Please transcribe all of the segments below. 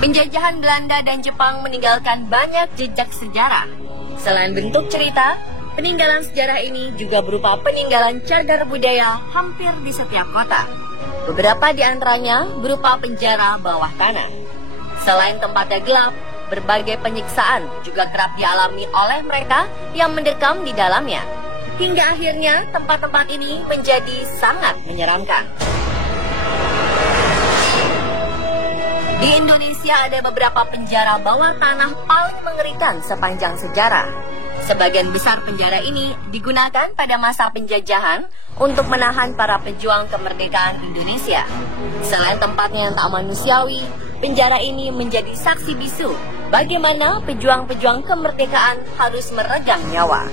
Penjajahan Belanda dan Jepang meninggalkan banyak jejak sejarah. Selain bentuk cerita, peninggalan sejarah ini juga berupa peninggalan cagar budaya hampir di setiap kota. Beberapa di antaranya berupa penjara bawah tanah. Selain tempatnya gelap, berbagai penyiksaan juga kerap dialami oleh mereka yang mendekam di dalamnya. Hingga akhirnya tempat-tempat ini menjadi sangat menyeramkan. Di Indonesia ada beberapa penjara bawah tanah paling mengerikan sepanjang sejarah. Sebagian besar penjara ini digunakan pada masa penjajahan untuk menahan para pejuang kemerdekaan Indonesia. Selain tempatnya yang tak manusiawi, penjara ini menjadi saksi bisu bagaimana pejuang-pejuang kemerdekaan harus meregang nyawa.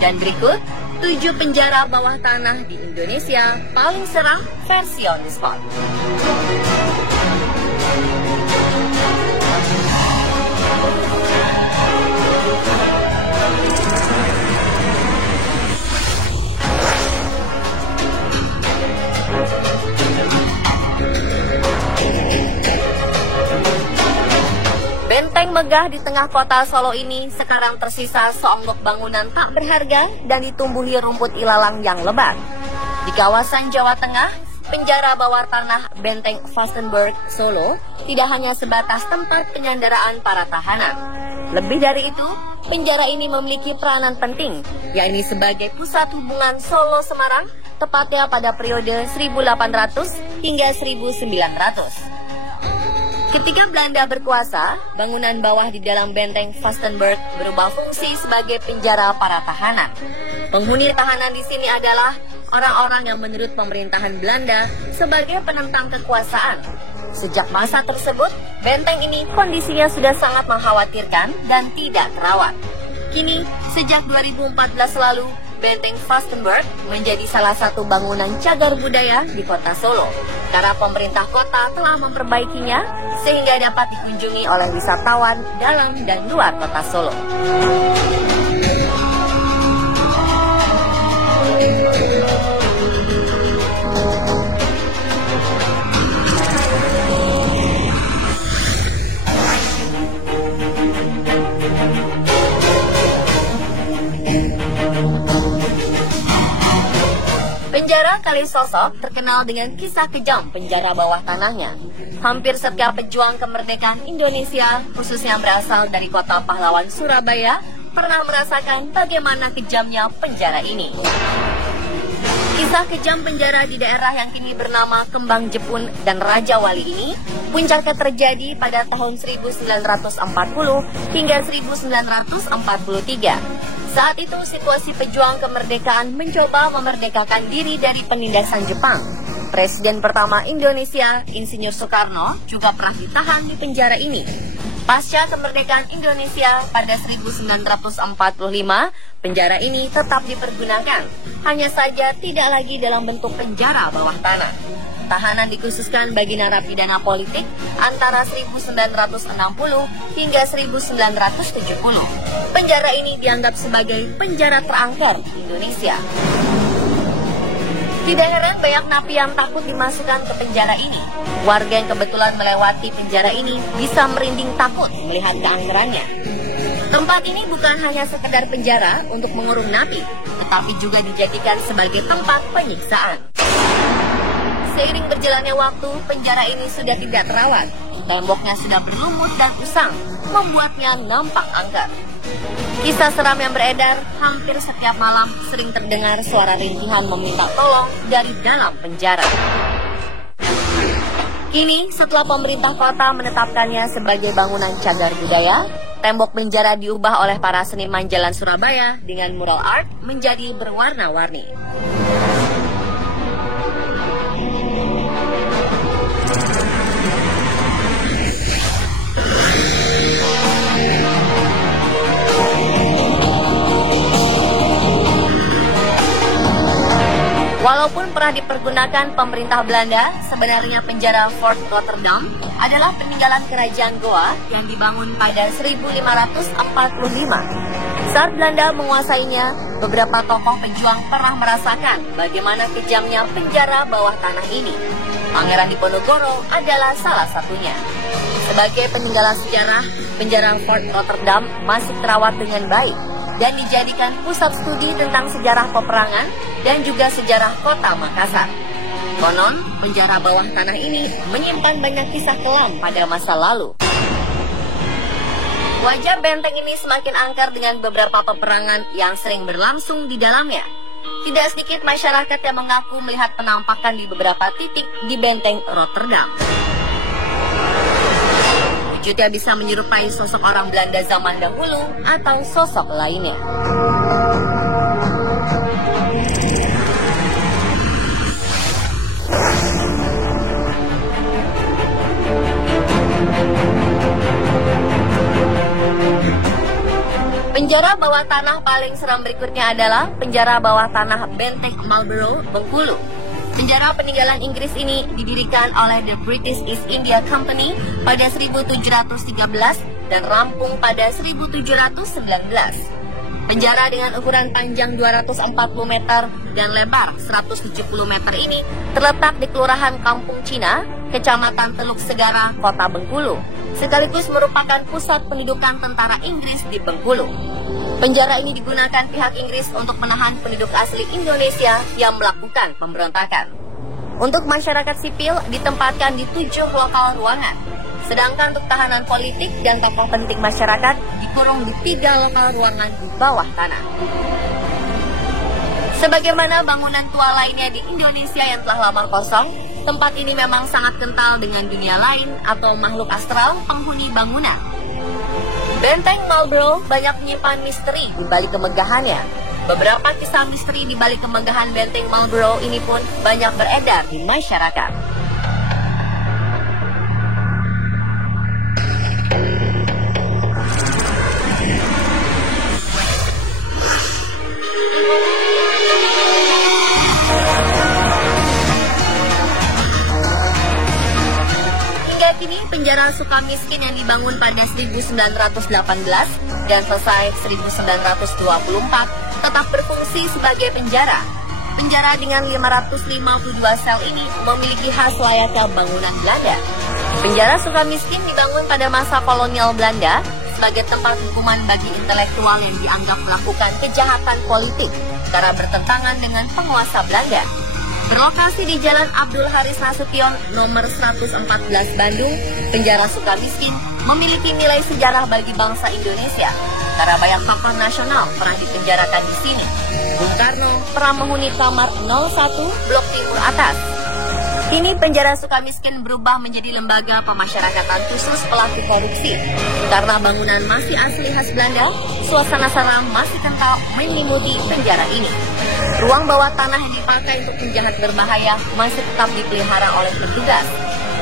Dan berikut 7 penjara bawah tanah di Indonesia paling seram versi On The Spot. Benteng megah di tengah kota Solo ini sekarang tersisa seonggok bangunan tak berharga dan ditumbuhi rumput ilalang yang lebat. Di kawasan Jawa Tengah, penjara bawah tanah Benteng Vastenburg, Solo tidak hanya sebatas tempat penyanderaan para tahanan. Lebih dari itu, penjara ini memiliki peranan penting, yakni sebagai pusat hubungan Solo-Semarang, tepatnya pada periode 1800 hingga 1900. Ketika Belanda berkuasa, bangunan bawah di dalam Benteng Vastenburg berubah fungsi sebagai penjara para tahanan. Penghuni tahanan di sini adalah orang-orang yang menurut pemerintahan Belanda sebagai penentang kekuasaan. Sejak masa tersebut, benteng ini kondisinya sudah sangat mengkhawatirkan dan tidak terawat. Kini, sejak 2014 lalu, Benteng Vastenburg menjadi salah satu bangunan cagar budaya di kota Solo. Karena pemerintah kota telah memperbaikinya sehingga dapat dikunjungi oleh wisatawan dalam dan luar kota Solo. Penjara Kalisosok terkenal dengan kisah kejam penjara bawah tanahnya. Hampir setiap pejuang kemerdekaan Indonesia, khususnya berasal dari kota pahlawan Surabaya, pernah merasakan bagaimana kejamnya penjara ini. Kisah kejam penjara di daerah yang kini bernama Kembang Jepun dan Raja Wali ini puncaknya terjadi pada tahun 1940 hingga 1943. Saat itu situasi pejuang kemerdekaan mencoba memerdekakan diri dari penindasan Jepang. Presiden pertama Indonesia, Insinyur Soekarno, juga pernah ditahan di penjara ini. Pasca kemerdekaan Indonesia pada 1945, penjara ini tetap dipergunakan. Hanya saja tidak lagi dalam bentuk penjara bawah tanah. Tahanan dikhususkan bagi narapidana politik antara 1960 hingga 1970. Penjara ini dianggap sebagai penjara terangker di Indonesia. Tidak heran banyak napi yang takut dimasukkan ke penjara ini. Warga yang kebetulan melewati penjara ini bisa merinding takut melihat keangkerannya. Tempat ini bukan hanya sekedar penjara untuk mengurung napi, tetapi juga dijadikan sebagai tempat penyiksaan. Seiring berjalannya waktu, penjara ini sudah tidak terawat. Temboknya sudah berlumut dan usang, membuatnya nampak angker. Kisah seram yang beredar, hampir setiap malam sering terdengar suara rintihan meminta tolong dari dalam penjara. Kini, setelah pemerintah kota menetapkannya sebagai bangunan cagar budaya, tembok penjara diubah oleh para seniman Jalan Surabaya dengan mural art menjadi berwarna-warni. Walaupun pernah dipergunakan pemerintah Belanda, sebenarnya penjara Fort Rotterdam adalah peninggalan kerajaan Goa yang dibangun pada 1545. Saat Belanda menguasainya, beberapa tokoh pejuang pernah merasakan bagaimana kejamnya penjara bawah tanah ini. Pangeran Diponegoro adalah salah satunya. Sebagai peninggalan sejarah, penjara Fort Rotterdam masih terawat dengan baik dan dijadikan pusat studi tentang sejarah peperangan dan juga sejarah kota Makassar. Konon, penjara bawah tanah ini menyimpan banyak kisah kelam pada masa lalu. Wajah benteng ini semakin angker dengan beberapa peperangan yang sering berlangsung di dalamnya. Tidak sedikit masyarakat yang mengaku melihat penampakan di beberapa titik di benteng Rotterdam. Wujudnya bisa menyerupai sosok orang Belanda zaman dahulu atau sosok lainnya. Penjara bawah tanah paling seram berikutnya adalah penjara bawah tanah Benteng Marlborough, Bengkulu. Penjara peninggalan Inggris ini didirikan oleh The British East India Company pada 1713 dan rampung pada 1719. Penjara dengan ukuran panjang 240 meter dan lebar 170 meter ini terletak di Kelurahan Kampung Cina, Kecamatan Teluk Segara, Kota Bengkulu, sekaligus merupakan pusat pendudukan tentara Inggris di Bengkulu. Penjara ini digunakan pihak Inggris untuk menahan penduduk asli Indonesia yang melakukan pemberontakan. Untuk masyarakat sipil ditempatkan di 7 lokal ruangan, sedangkan untuk tahanan politik dan tokoh penting masyarakat dikurung di 3 lokal ruangan di bawah tanah. Sebagaimana bangunan tua lainnya di Indonesia yang telah lama kosong, tempat ini memang sangat kental dengan dunia lain atau makhluk astral penghuni bangunan. Benteng Marlborough banyak menyimpan misteri di balik kemegahannya. Beberapa kisah misteri di balik kemegahan Benteng Marlborough ini pun banyak beredar di masyarakat. Kini penjara Sukamiskin yang dibangun pada 1918 dan selesai 1924 tetap berfungsi sebagai penjara. Penjara dengan 552 sel ini memiliki khas layaknya bangunan Belanda. Penjara Sukamiskin dibangun pada masa kolonial Belanda sebagai tempat hukuman bagi intelektual yang dianggap melakukan kejahatan politik karena bertentangan dengan penguasa Belanda. Berlokasi di Jalan Abdul Haris Nasution nomor 114 Bandung, penjara Sukamiskin memiliki nilai sejarah bagi bangsa Indonesia karena banyak tokoh nasional pernah dipenjarakan di sini. Bung Karno pernah menghuni kamar 01 Blok Timur Atas. Kini penjara Sukamiskin berubah menjadi lembaga pemasyarakatan khusus pelaku korupsi. Karena bangunan masih asli khas Belanda, suasana seram masih kental menyelimuti penjara ini. Ruang bawah tanah yang dipakai untuk penjahat berbahaya masih tetap dipelihara oleh petugas.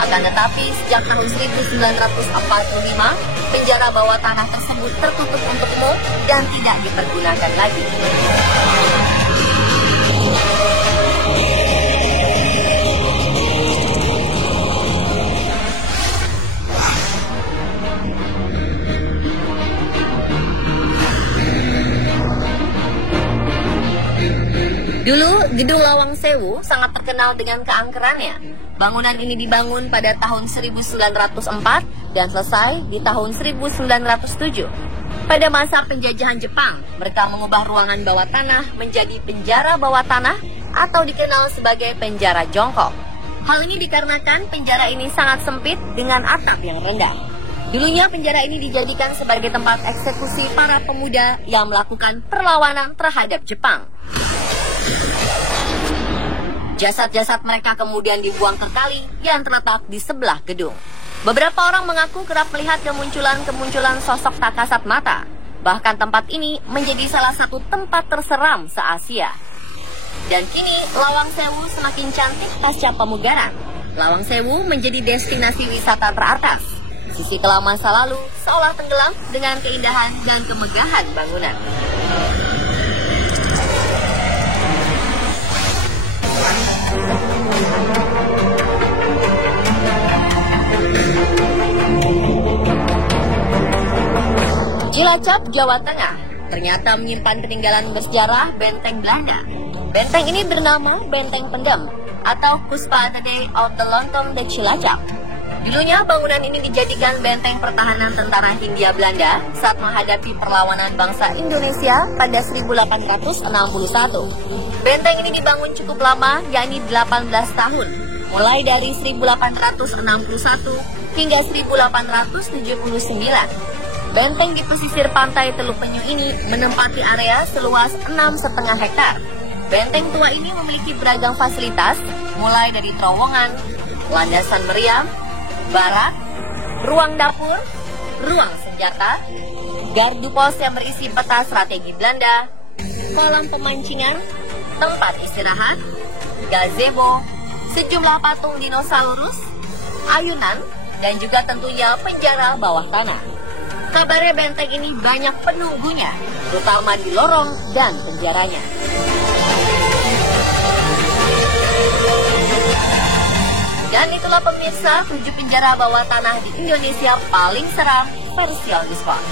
Akan tetapi sejak tahun 1945, penjara bawah tanah tersebut tertutup untuk umum dan tidak dipergunakan lagi. Dulu, Gedung Lawang Sewu sangat terkenal dengan keangkerannya. Bangunan ini dibangun pada tahun 1904 dan selesai di tahun 1907. Pada masa penjajahan Jepang, mereka mengubah ruangan bawah tanah menjadi penjara bawah tanah atau dikenal sebagai penjara jongkok. Hal ini dikarenakan penjara ini sangat sempit dengan atap yang rendah. Dulunya penjara ini dijadikan sebagai tempat eksekusi para pemuda yang melakukan perlawanan terhadap Jepang. Jasad-jasad mereka kemudian dibuang ke kali yang terletak di sebelah gedung. Beberapa orang mengaku kerap melihat kemunculan sosok tak kasat mata. Bahkan tempat ini menjadi salah satu tempat terseram se-Asia. Dan kini Lawang Sewu semakin cantik pasca pemugaran. Lawang Sewu menjadi destinasi wisata teratas. Sisi kelam masa lalu seolah tenggelam dengan keindahan dan kemegahan bangunan. Cilacap, Jawa Tengah. ternyata menyimpan peninggalan bersejarah benteng Belanda. Benteng ini bernama Benteng Pendem atau Kustadade of the Lontong de Cilacap. Dulunya bangunan ini dijadikan benteng pertahanan tentara Hindia Belanda saat menghadapi perlawanan bangsa Indonesia pada 1861. Benteng ini dibangun cukup lama, yakni 18 tahun, mulai dari 1861 hingga 1879. Benteng di pesisir pantai Teluk Penyu ini menempati area seluas 6,5 hektar. Benteng tua ini memiliki beragam fasilitas, mulai dari terowongan, landasan meriam, barak, ruang dapur, ruang senjata, gardu pos yang berisi peta strategi Belanda, kolam pemancingan, tempat istirahat, gazebo, sejumlah patung dinosaurus, ayunan, dan juga tentunya penjara bawah tanah. Kabarnya benteng ini banyak penunggunya, terutama di lorong dan penjaranya. Dan itulah pemirsa 7 penjara bawah tanah di Indonesia paling seram versi On The Spot.